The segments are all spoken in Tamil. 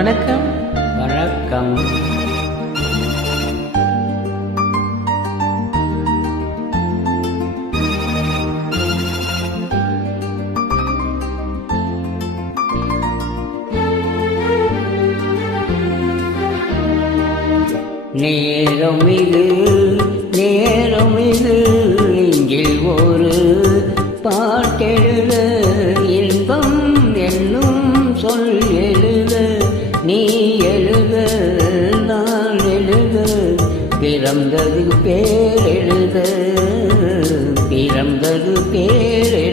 வணக்கம். வணக்கம். நேரம் இது நேரம் இது இங்கே ஒரு பாட்டெழுத பிறந்தது பேரெழுத பிறந்தது பேரெழு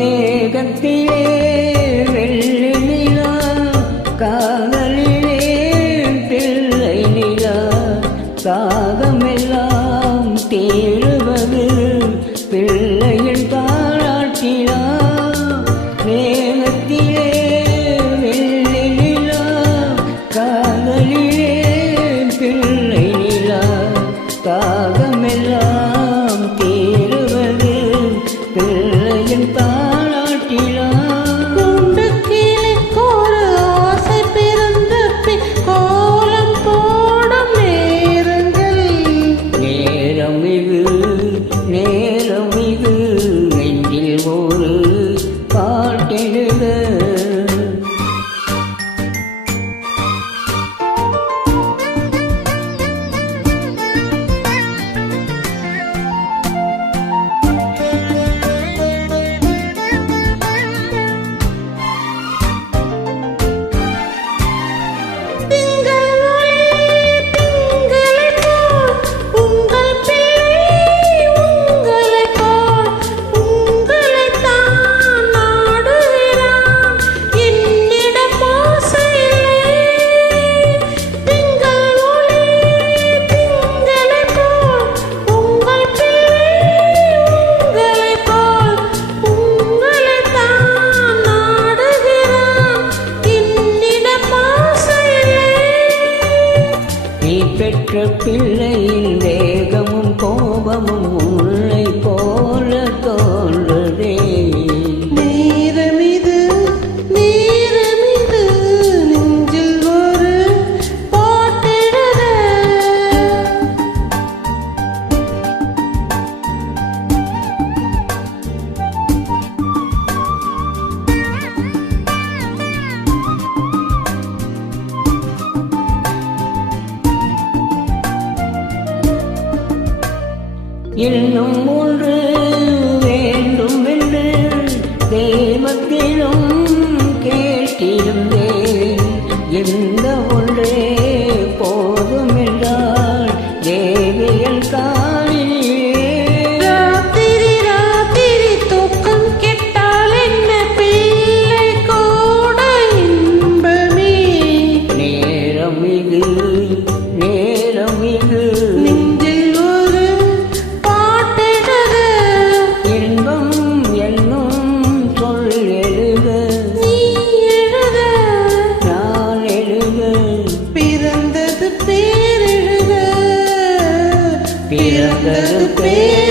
மேகத்திலே வெள்ளி நிலா காதலிலே பிள்ளை நிலா காகமெல்லாம் தீரும். பெற்ற பிள்ளையின் வேகமும் கோபமும் இன்னும் மூன்று வேண்டும் என்று தெய்வத்திலும் கேட்டிடும் பிறந்தது பேர்